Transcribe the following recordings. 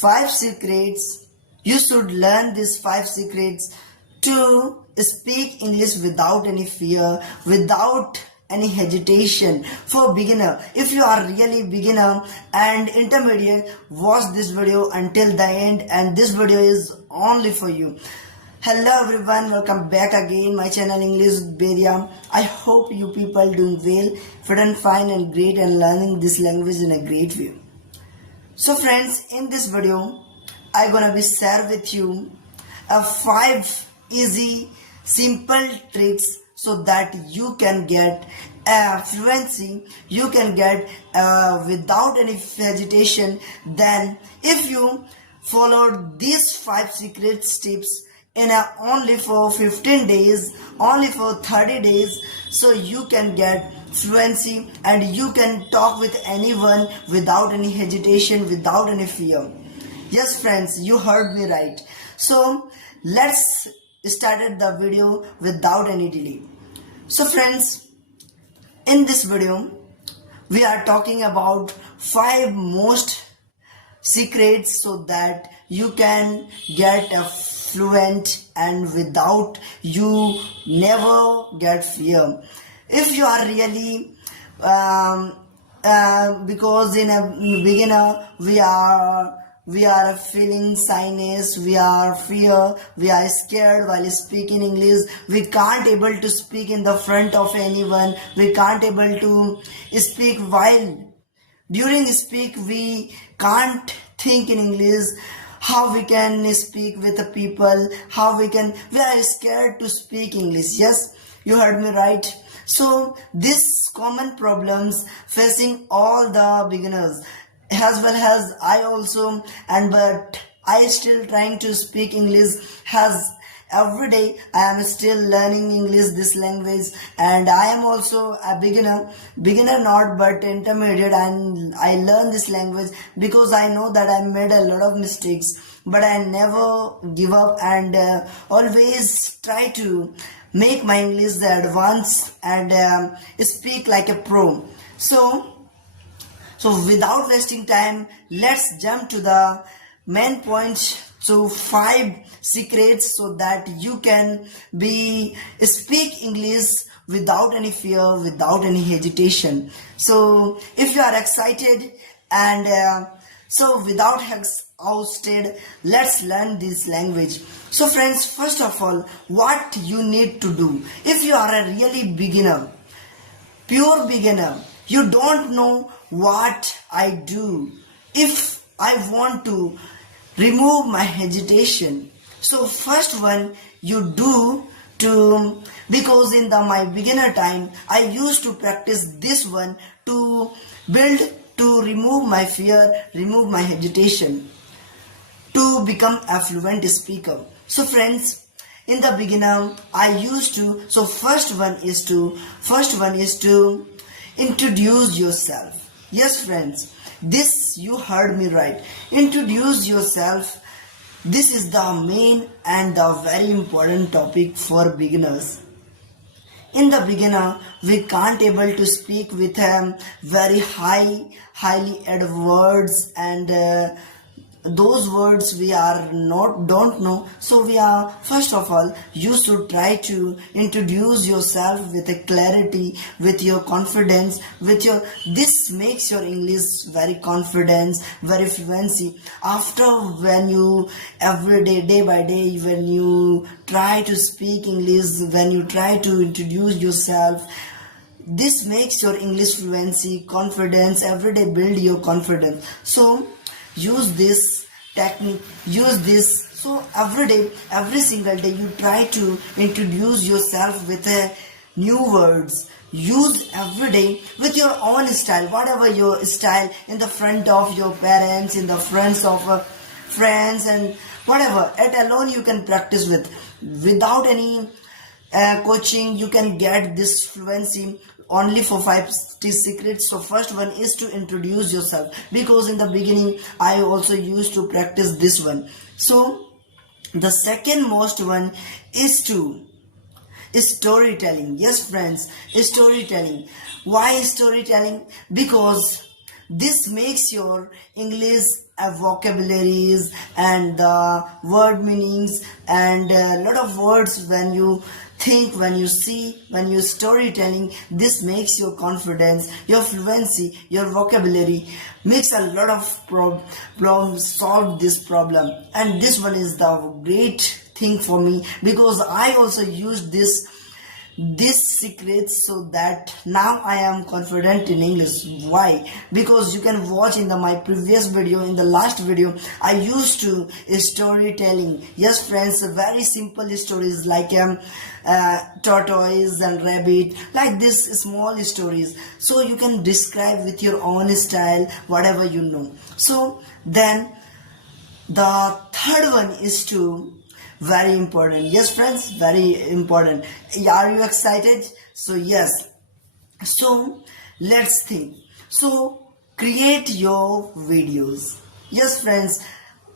5 secrets. You should learn these 5 secrets to speak English without any fear, without any hesitation for beginner. If you are really beginner and intermediate, watch this video until the end, and this video is only for you. Hello everyone, welcome back again my channel English with Bedia. I hope you people doing well, fit and fine and great and learning this language in a great way. So friends, in this video I gonna be share with you 5 easy simple tricks so that you can get fluency, you can get without any hesitation. Then if you follow these 5 secret tips in only for 15 days, only for 30 days, so you can get fluency and you can talk with anyone without any hesitation, without any fear. Yes friends, you heard me right. So let's start the video without any delay. So friends, in this video we are talking about 5 most secrets so that you can get a fluent and without you never get fear. If you are really because in a beginner we are feeling shyness, we are fear, we are scared while speaking English, we can't able to speak in the front of anyone, we can't able to speak while during speak we can't think in English, how we can speak with the people, we are scared to speak English. Yes, you heard me right. So these common problems facing all the beginners as well as I also, and but I still trying to speak English, has every day I am still learning English, this language, and I am also a beginner not but intermediate, and I learn this language because I know that I made a lot of mistakes, but I never give up and always try to make my English the advanced and speak like a pro. So without wasting time, let's jump to the main points. So 5 secrets so that you can speak English without any fear, without any hesitation. So if you are excited and so without exhausted, let's learn this language. So friends, first of all, what you need to do if you are a really beginner, pure beginner, you don't know what I do. If I want to remove my hesitation, so first one you do to, because in my beginner time I used to practice this one to remove my fear, remove my hesitation, to become a fluent speaker. So friends, in the beginner I used to, so first one is to introduce yourself. Yes friends, this you heard me right. Introduce yourself. This is the main and the very important topic for beginners. In the beginner, we can't able to speak with very highly added words, and those words we are don't know. So we are, first of all, you should try to introduce yourself with a clarity, with your confidence, this makes your English very confidence, very fluency. After when you every day by day, when you try to speak English, when you try to introduce yourself, this makes your English fluency, confidence, every day build your confidence. So use this technique, use this. So every day, every single day, you try to introduce yourself with new words. Use every day with your own style, whatever your style, in the front of your parents, in the front of friends, and whatever. At alone you can practice with. Without any coaching, you can get this fluency only for 5 secrets. So first one is to introduce yourself, because in the beginning I also used to practice this one. So the second most one is storytelling. Yes friends, storytelling. Why storytelling? Because this makes your English vocabularies and the word meanings and a lot of words when you think, when you see, when you storytelling. This makes your confidence, your fluency, your vocabulary makes a lot of problems, solve this problem. And this one is the great thing for me because I also used this secrets so that now I am confident in English. Why? Because you can watch in my previous video, in the last video, I used to storytelling. Yes friends, very simple stories like tortoise and rabbit, like this small stories. So you can describe with your own style whatever you know. So then the third one is to very important. Yes friends, very important. Are you excited? So yes, so let's think. So create your videos. Yes friends,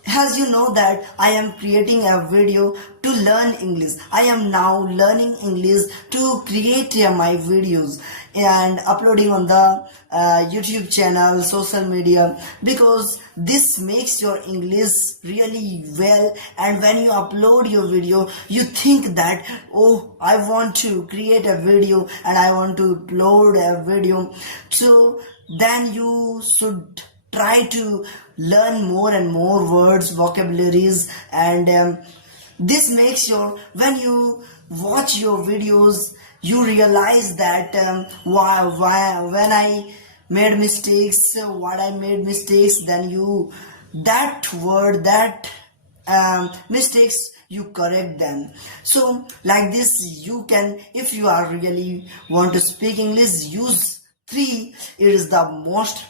as you know that I am creating a video to learn English. I am now learning English to create my videos and uploading on the YouTube channel, social media, because this makes your English really well. And when you upload your video, you think that, oh, I want to create a video and I want to upload a video. So then you should try to learn more and more words, vocabularies, and this makes your, when you watch your videos, you realize that when I made mistakes, what I made mistakes, then you, that word, that mistakes, you correct them. So like this you can, if you are really want to speak English, use 3. It is the most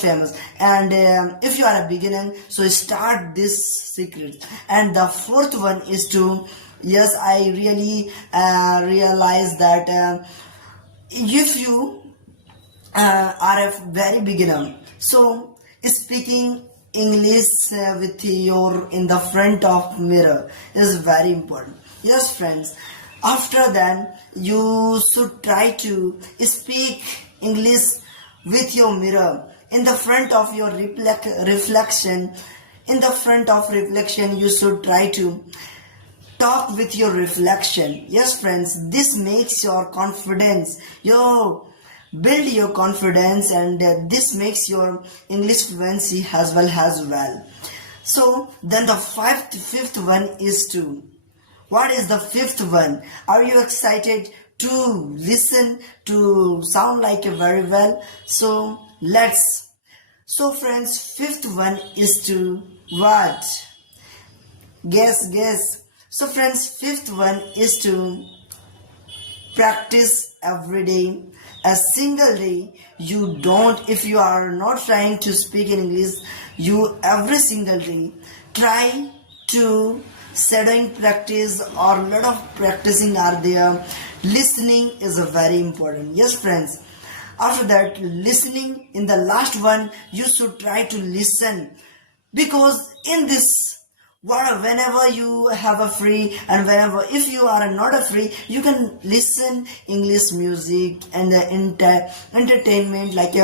famous. And if you are a beginner, so start this secret. And the fourth one is to, yes, I really realize that if you are a very beginner, so speaking English with your in the front of mirror is very important. Yes friends, after that you should try to speak English with your mirror in the front of your reflection. In the front of reflection you should try to talk with your reflection. Yes friends, this makes your confidence, your build your confidence, and this makes your English fluency as well. So then the fifth one is to, what is the fifth one? Are you excited to listen, to sound like a very well? So let's, so friends, fifth one is to what? Guess. So friends, fifth one is to practice every day. A single day you don't, if you are not trying to speak in English, you every single day try to shadowing practice, or a lot of practicing are there. Listening is a very important. Yes friends, after that listening, in the last one you should try to listen, because in this, whenever you have a free, and whenever, if you are not a free, you can listen English music and the entertainment, like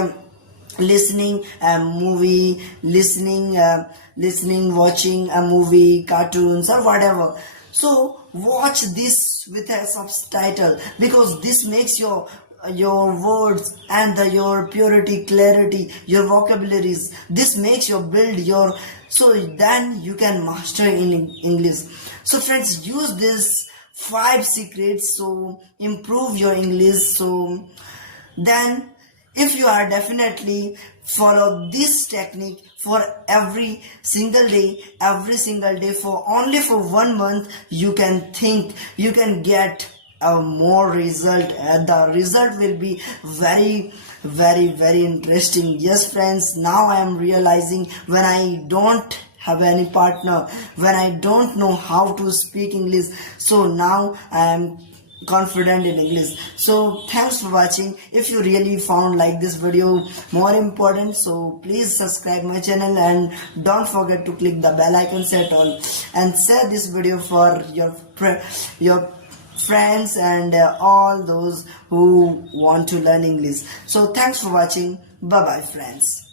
listening a movie, listening watching a movie, cartoons or whatever. So watch this with a subtitle, because this makes your words and your purity, clarity, your vocabularies, this makes your build your, so then you can master in English. So friends, use this 5 secrets so improve your English. So then if you are definitely follow this technique for every single day for only for 1 month, you can think you can get a more result, and the result will be very interesting. Yes friends, now I am realizing, when I don't have any partner, when I don't know how to speak English, so now I am confident in English. So thanks for watching. If you really found like this video more important, so please subscribe my channel and don't forget to click the bell icon, set all, and share this video for your friends and all those who want to learn English. So thanks for watching. Bye bye friends.